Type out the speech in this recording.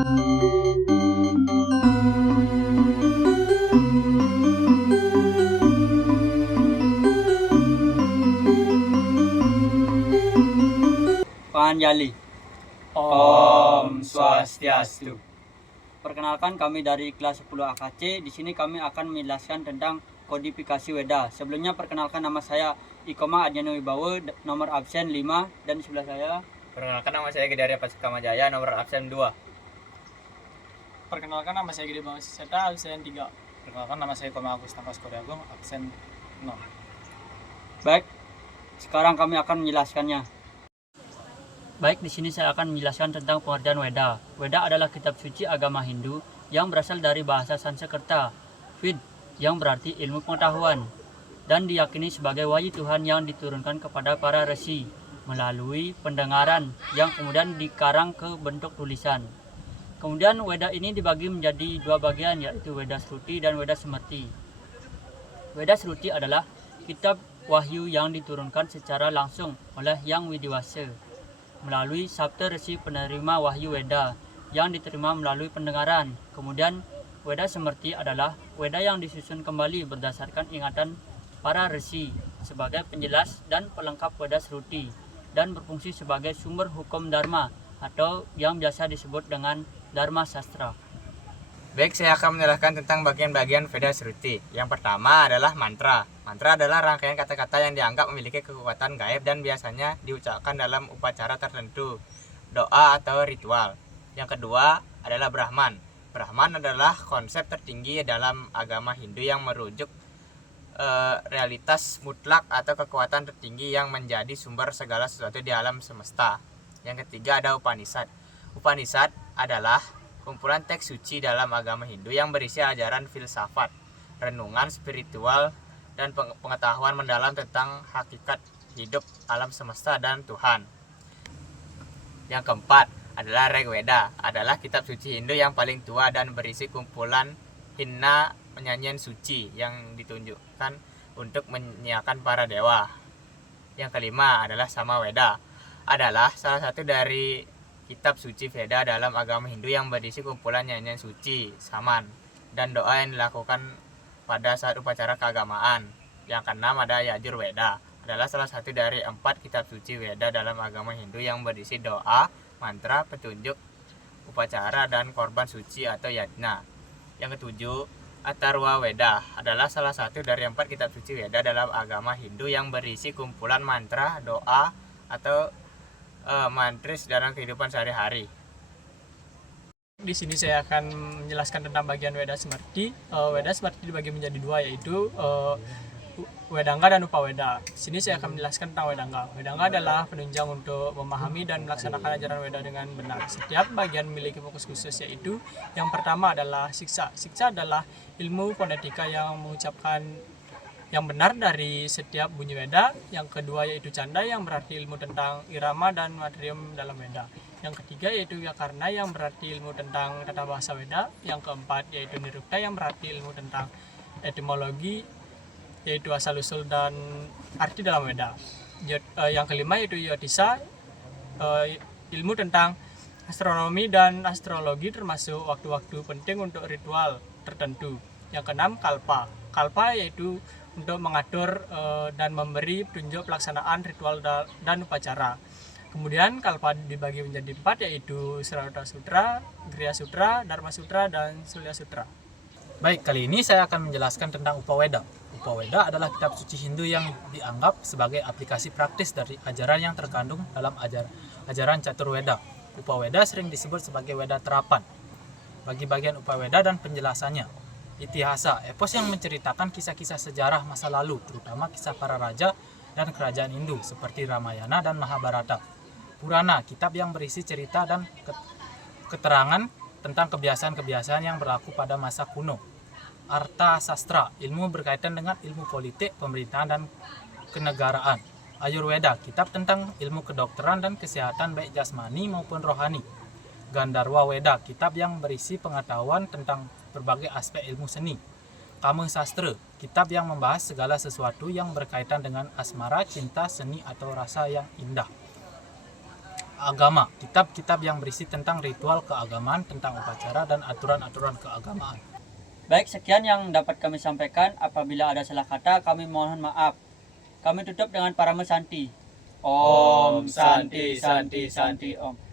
Panjali. Om Swastiastu. Perkenalkan, kami dari kelas 10 AKC. Di sini kami akan menjelaskan tentang kodifikasi Weda. Sebelumnya perkenalkan, nama saya Ikoma Adjana Wibawa, nomor absen 5, dan di sebelah saya. Perkenalkan, nama saya Gedaria Pasukamajaya, nomor absen 2. Perkenalkan, nama saya Gede Bangsa Seta, absen 3. Perkenalkan, nama saya Koma Agus Tangkas Koreagung, absen 0. Baik, sekarang kami akan menjelaskannya. Baik, di sini saya akan menjelaskan tentang pengertian Weda. Weda adalah kitab suci agama Hindu yang berasal dari bahasa Sanskerta, Ved, yang berarti ilmu pengetahuan, dan diyakini sebagai wahyu Tuhan yang diturunkan kepada para resi melalui pendengaran yang kemudian dikarang ke bentuk tulisan. Kemudian Weda ini dibagi menjadi dua bagian, yaitu Weda Sruti dan Weda Smrti. Weda Sruti adalah kitab wahyu yang diturunkan secara langsung oleh Yang Widiwasa melalui sabda resi penerima wahyu Weda yang diterima melalui pendengaran. Kemudian Weda Smrti adalah Weda yang disusun kembali berdasarkan ingatan para resi sebagai penjelas dan pelengkap Weda Sruti dan berfungsi sebagai sumber hukum Dharma atau yang biasa disebut dengan Dharma Sastra. Baik, saya akan menerangkan tentang bagian-bagian Veda Sruti. Yang pertama adalah mantra. Mantra adalah rangkaian kata-kata yang dianggap memiliki kekuatan gaib dan biasanya diucapkan dalam upacara tertentu, doa atau ritual. Yang kedua adalah Brahman. Brahman adalah konsep tertinggi dalam agama Hindu yang merujuk realitas mutlak atau kekuatan tertinggi yang menjadi sumber segala sesuatu di alam semesta. Yang ketiga ada Upanishad. Upanishad adalah kumpulan teks suci dalam agama Hindu yang berisi ajaran filsafat, renungan spiritual, dan pengetahuan mendalam tentang hakikat hidup, alam semesta, dan Tuhan. Yang keempat adalah Rigveda, adalah kitab suci Hindu yang paling tua dan berisi kumpulan himna penyanyian suci yang ditunjukkan untuk menyiapkan para dewa. Yang kelima adalah Samaveda, adalah salah satu dari kitab suci Veda dalam agama Hindu yang berisi kumpulan nyanyian suci, saman, dan doa yang dilakukan pada saat upacara keagamaan. Yang keenam ada Yajurveda, adalah salah satu dari 4 kitab suci Veda dalam agama Hindu yang berisi doa, mantra, petunjuk, upacara, dan korban suci atau yajna. Yang ketujuh, Atharva Veda, adalah salah satu dari 4 kitab suci Veda dalam agama Hindu yang berisi kumpulan mantra, doa, atau mantris dalam kehidupan sehari-hari. Di sini saya akan menjelaskan tentang bagian Weda Smrti. Weda Smrti dibagi menjadi dua, yaitu Wedanga dan Upaweda. Di sini saya akan menjelaskan tentang Wedanga. Wedanga adalah penunjang untuk memahami dan melaksanakan ajaran Weda dengan benar. Setiap bagian memiliki fokus khusus, yaitu yang pertama adalah siksa. Siksa adalah ilmu fonetika yang mengucapkan yang benar dari setiap bunyi Weda. Yang kedua yaitu Canda, yang berarti ilmu tentang irama dan matrium dalam Weda. Yang ketiga yaitu Vyakarna, yang berarti ilmu tentang tata bahasa Weda. Yang keempat yaitu Nirukta, yang berarti ilmu tentang etimologi, yaitu asal-usul dan arti dalam Weda. Yang kelima yaitu Yotisa, ilmu tentang astronomi dan astrologi termasuk waktu-waktu penting untuk ritual tertentu. Yang keenam Kalpa. Kalpa yaitu untuk mengatur dan memberi petunjuk pelaksanaan ritual dan upacara. Kemudian Kalpa dibagi menjadi 4, yaitu Sravata Sutra, Griya Sutra, Dharma Sutra, dan Sulya Sutra. Baik, kali ini saya akan menjelaskan tentang Upaweda. Upaweda adalah kitab suci Hindu yang dianggap sebagai aplikasi praktis dari ajaran yang terkandung dalam ajaran Caturveda. Upaweda sering disebut sebagai Weda terapan. Bagi bagian Upaweda dan penjelasannya, Itihasa, epos yang menceritakan kisah-kisah sejarah masa lalu, terutama kisah para raja dan kerajaan Hindu seperti Ramayana dan Mahabharata. Purana, kitab yang berisi cerita dan keterangan tentang kebiasaan-kebiasaan yang berlaku pada masa kuno. Artha Sastra, ilmu berkaitan dengan ilmu politik, pemerintahan, dan kenegaraan. Ayurveda, kitab tentang ilmu kedokteran dan kesehatan baik jasmani maupun rohani. Gandharva Veda, kitab yang berisi pengetahuan tentang berbagai aspek ilmu seni. Kama Sastra, kitab yang membahas segala sesuatu yang berkaitan dengan asmara, cinta, seni, atau rasa yang indah. agama, kitab-kitab yang berisi tentang ritual keagamaan, tentang upacara dan aturan-aturan keagamaan. Baik, sekian yang dapat kami sampaikan. Apabila ada salah kata, kami mohon maaf. Kami tutup dengan Parama Santi. Om Santi Santi Santi Om.